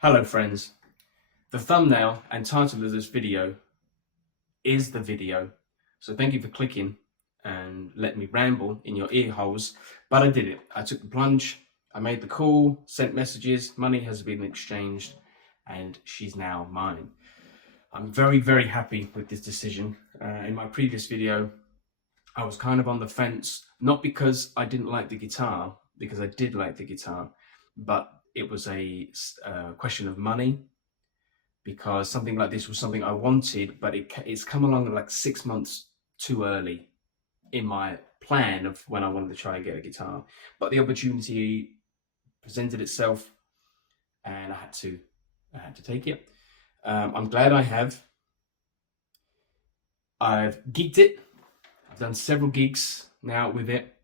Hello friends, the thumbnail and title of this video is the video, so thank you for clicking and let me ramble in your ear holes, but I did it. I took the plunge, I made the call, sent messages, money has been exchanged, and she's now mine. I'm very happy with this decision. In my previous video, I was kind of on the fence, not because I didn't like the guitar, because I did like the guitar, but it was a question of money, because something like this was something I wanted, but it's come along like 6 months too early in my plan of when I wanted to try and get a guitar. But the opportunity presented itself, and I had to take it. I'm glad I have. I've geeked it. I've done several gigs now with it.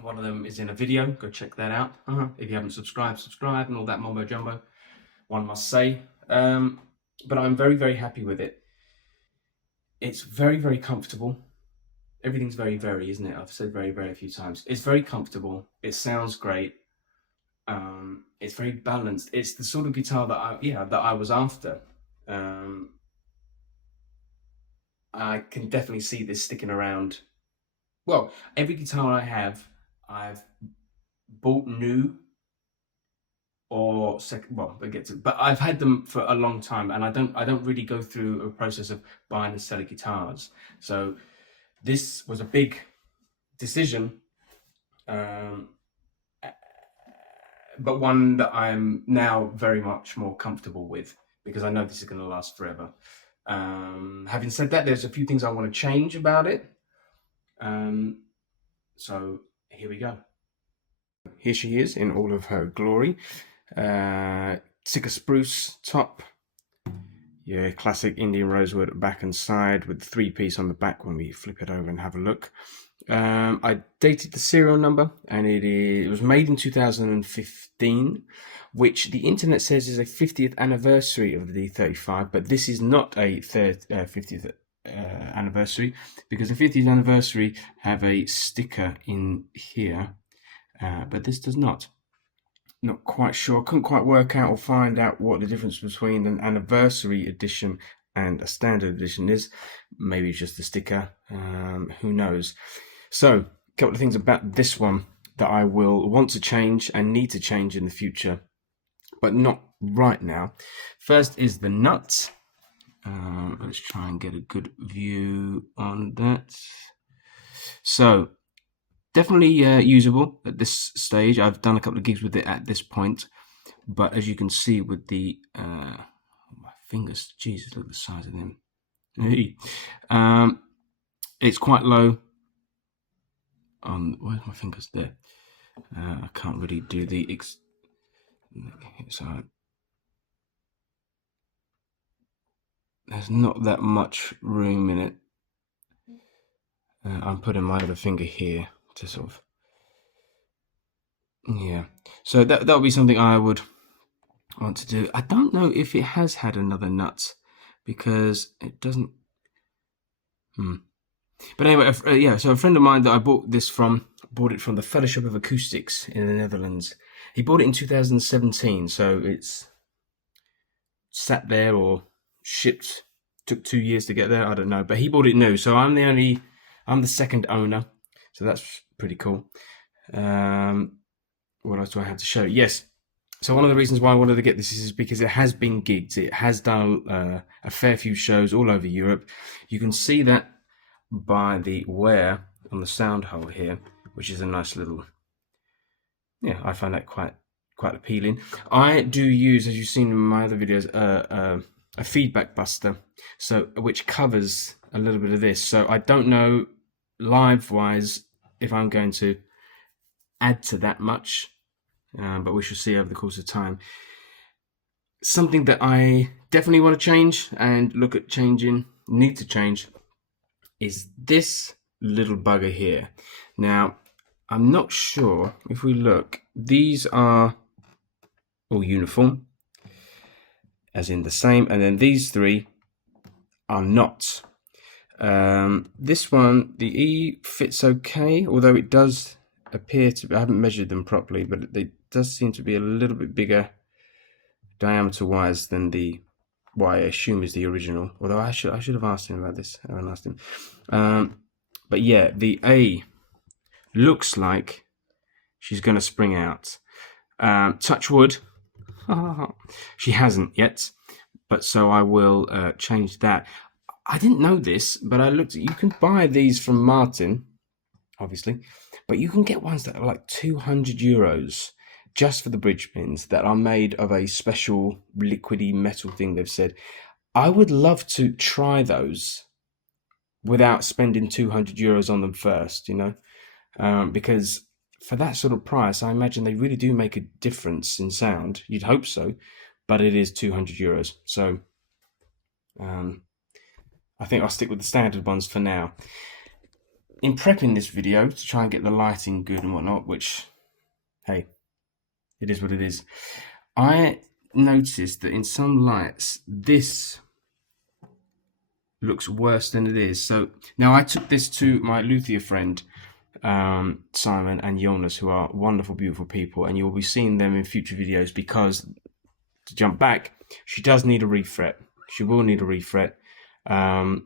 One of them is in a video. Go check that out. If you haven't subscribed, subscribe and all that mumbo jumbo. One must say. But I'm very happy with it. It's very comfortable. Everything's very, isn't it? I've said very a few times. It's very comfortable. It sounds great. It's very balanced. It's the sort of guitar that I was after. I can definitely see this sticking around. Well, every guitar I have, I've bought new or second. Well, I get to, but I've had them for a long time, and I don't really go through a process of buying and selling guitars. So this was a big decision, but one that I'm now very much more comfortable with, because I know this is going to last forever. Having said that, there's a few things I want to change about it. So here we go. Here she is in all of her glory. Sicker spruce top. Yeah, classic Indian rosewood back and side with the 3-piece on the back when we flip it over and have a look. I dated the serial number, and it was made in 2015, which the internet says is a 50th anniversary of the D35, but this is not a 50th anniversary, because the 50th anniversary have a sticker in here, but this does not. Not quite sure. Couldn't quite work out or find out what the difference between an anniversary edition and a standard edition is. Maybe just the sticker. Who knows? So, a couple of things about this one that I will want to change and need to change in the future, but not right now. First is the nuts. Let's try and get a good view on that. So, definitely usable at this stage. I've done a couple of gigs with it at this point, but as you can see with the my fingers, Jesus, look at the size of them. It's quite low on, where's my fingers there? I can't really do the so there's not that much room in it. I'm putting my other finger here to sort of, yeah, so that would be something I would want to do. I don't know if it has had another nut, because it doesn't. But anyway, yeah, so a friend of mine that I bought it from the Fellowship of Acoustics in the Netherlands. He bought it in 2017, so it's sat there or shipped. Took 2 years to get there, I don't know, but he bought it new, so I'm the second owner, so that's pretty cool. What else do I have to show? Yes, so one of the reasons why I wanted to get this is because it has been gigged. It has done a fair few shows all over Europe. You can see that by the wear on the sound hole here, which is a nice little, yeah, I find that quite appealing. I do use, as you've seen in my other videos, a feedback buster, so which covers a little bit of this. So I don't know live wise if I'm going to add to that much, but we shall see over the course of time. Something that I definitely want to change and look at changing, need to change, is this little bugger here. Now, I'm not sure if we look, these are all uniform, as in the same, and then these three are not. This one, the E fits okay, although it does appear to be, I haven't measured them properly, but it does seem to be a little bit bigger diameter wise than the what I assume is the original. Although I should have asked him about this. I haven't asked him. But yeah, the A looks like she's going to spring out. Touch wood. She hasn't yet, but so I will change that. I didn't know this, but I looked. You can buy these from Martin, obviously, but you can get ones that are like €200 just for the bridge pins that are made of a special liquidy metal thing. They've said I would love to try those without spending €200 on them first, you know, because for that sort of price, I imagine they really do make a difference in sound. You'd hope so, but it is €200. So I think I'll stick with the standard ones for now. In prepping this video to try and get the lighting good and whatnot, which, hey, it is what it is, I noticed that in some lights, this looks worse than it is. So now I took this to my luthier friend, Simon and Jonas, who are wonderful, beautiful people, and you'll be seeing them in future videos because, to jump back, she does need a refret. She will need a refret. And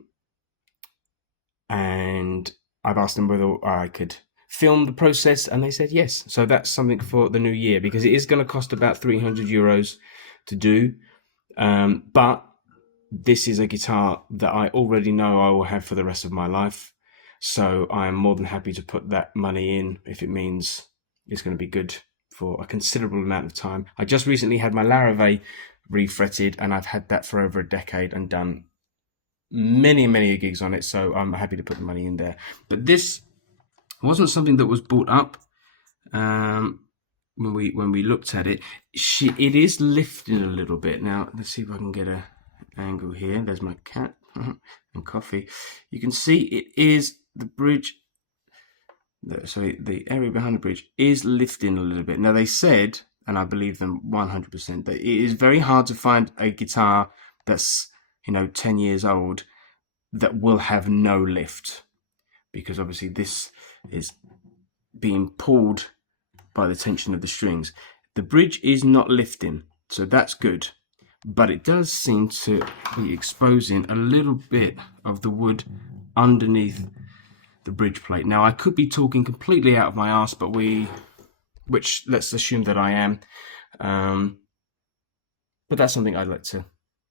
I've asked them whether I could film the process, and they said yes. So that's something for the new year, because it is going to cost about €300 to do. But this is a guitar that I already know I will have for the rest of my life. So I am more than happy to put that money in if it means it's going to be good for a considerable amount of time. I just recently had my Larrivee refretted, and I've had that for over a decade and done many gigs on it, so I'm happy to put the money in there. But this wasn't something that was brought up when we looked at it. It is lifting a little bit. Now let's see if I can get a angle here. There's my cat and coffee. You can see it is the bridge. Sorry, the area behind the bridge is lifting a little bit. Now they said, and I believe them 100%, that it is very hard to find a guitar that's 10 years old that will have no lift, because obviously this is being pulled by the tension of the strings. The bridge is not lifting, so that's good, but it does seem to be exposing a little bit of the wood underneath the bridge plate. Now I could be talking completely out of my arse, but which let's assume that I am, but that's something I'd like to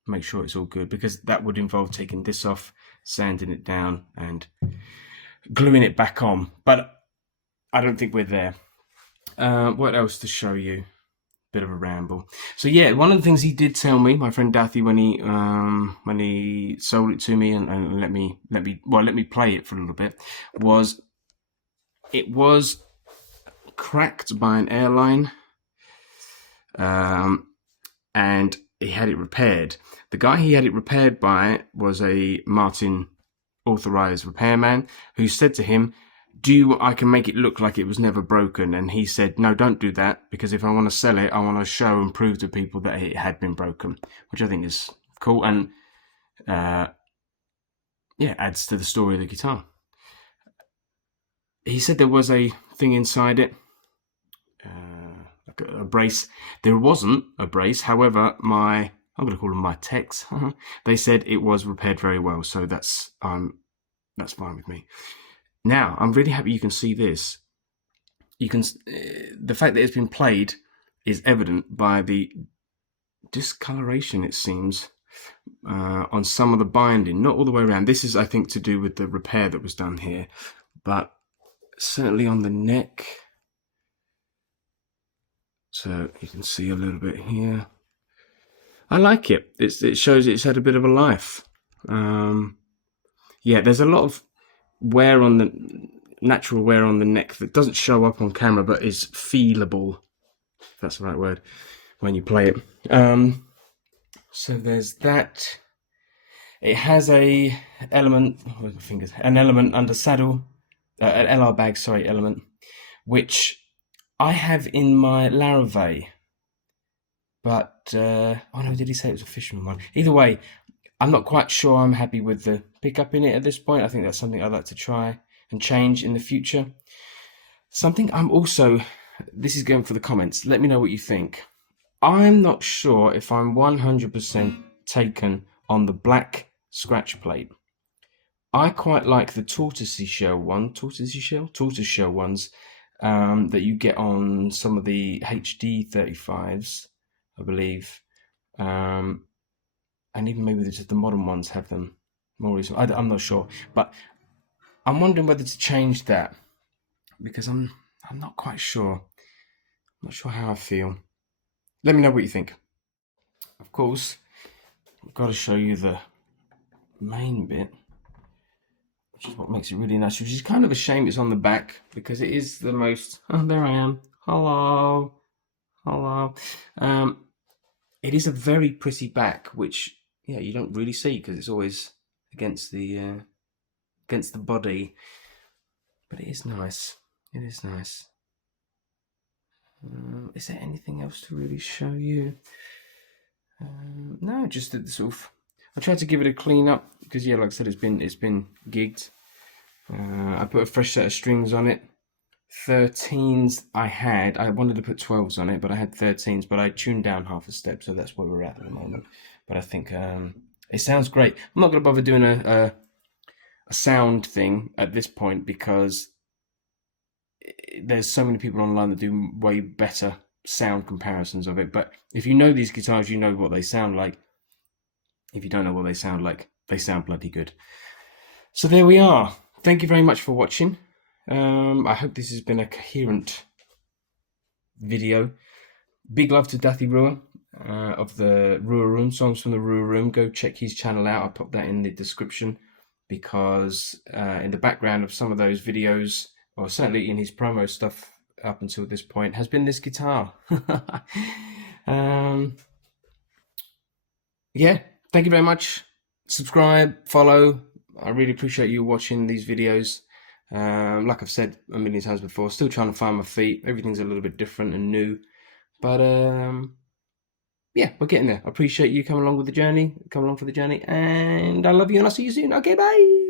make sure it's all good, because that would involve taking this off, sanding it down, and gluing it back on. But I don't think we're there. What else to show you? Bit of a ramble. So yeah, one of the things he did tell me, my friend Daffy, when he sold it to me and let me play it for a little bit, was it was cracked by an airline, and he had it repaired. The guy he had it repaired by was a Martin authorized repairman who said to him, I can make it look like it was never broken. And he said, no, don't do that, because if I want to sell it, I want to show and prove to people that it had been broken, which I think is cool. And adds to the story of the guitar. He said there was a thing inside it, like a brace. There wasn't a brace. However, I'm going to call them my techs. They said it was repaired very well, so that's fine with me. Now I'm really happy you can see this. You can the fact that it's been played is evident by the discoloration, it seems, on some of the binding, not all the way around. This is, I think, to do with the repair that was done here, but certainly on the neck. So you can see a little bit here. I like it. It shows it's had a bit of a life. There's a lot of natural wear on the neck that doesn't show up on camera, but is feelable, if that's the right word, when you play it. So there's that. It has an element under saddle, an LR bag, element, which I have in my Larrivee. But, did he say it was a Fisherman one? Either way, I'm not quite sure I'm happy with the pickup in it at this point. I think that's something I'd like to try and change in the future. Something this is going for the comments. Let me know what you think. I'm not sure if I'm 100% taken on the black scratch plate. I quite like the tortoiseshell ones that you get on some of the HD35s, I believe, and even maybe just the modern ones have them more recently. I'm not sure, but I'm wondering whether to change that because I'm not quite sure. I'm not sure how I feel. Let me know what you think. Of course, I've got to show you the main bit, which is what makes it really nice, which is kind of a shame it's on the back because it is the most... Oh, there I am. Hello. Hello. It is a very pretty back, which, yeah, you don't really see because it's always against the body. But it is nice. It is nice. Is there anything else to really show you? No, just that sort of... I tried to give it a clean up because, yeah, like I said, it's been gigged. I put a fresh set of strings on it. 13s I wanted to put 12s on it, but I had 13s, but I tuned down half a step, so that's where we're at the moment. But I think it sounds great. I'm not going to bother doing a sound thing at this point because there's so many people online that do way better sound comparisons of it. But if you know these guitars, you know what they sound like. If you don't know what they sound like, they sound bloody good. So there we are. Thank you very much for watching. I hope this has been a coherent video. Big love to Dathy Rua of the Rua Room, Songs from the Rua Room. Go check his channel out. I'll pop that in the description because in the background of some of those videos, or certainly in his promo stuff up until this point, has been this guitar. Yeah, thank you very much. Subscribe, follow. I really appreciate you watching these videos. Like I've said a million times before, still trying to find my feet. Everything's a little bit different and new. But yeah, we're getting there. I appreciate you coming along for the journey, and I love you and I'll see you soon. Okay, bye.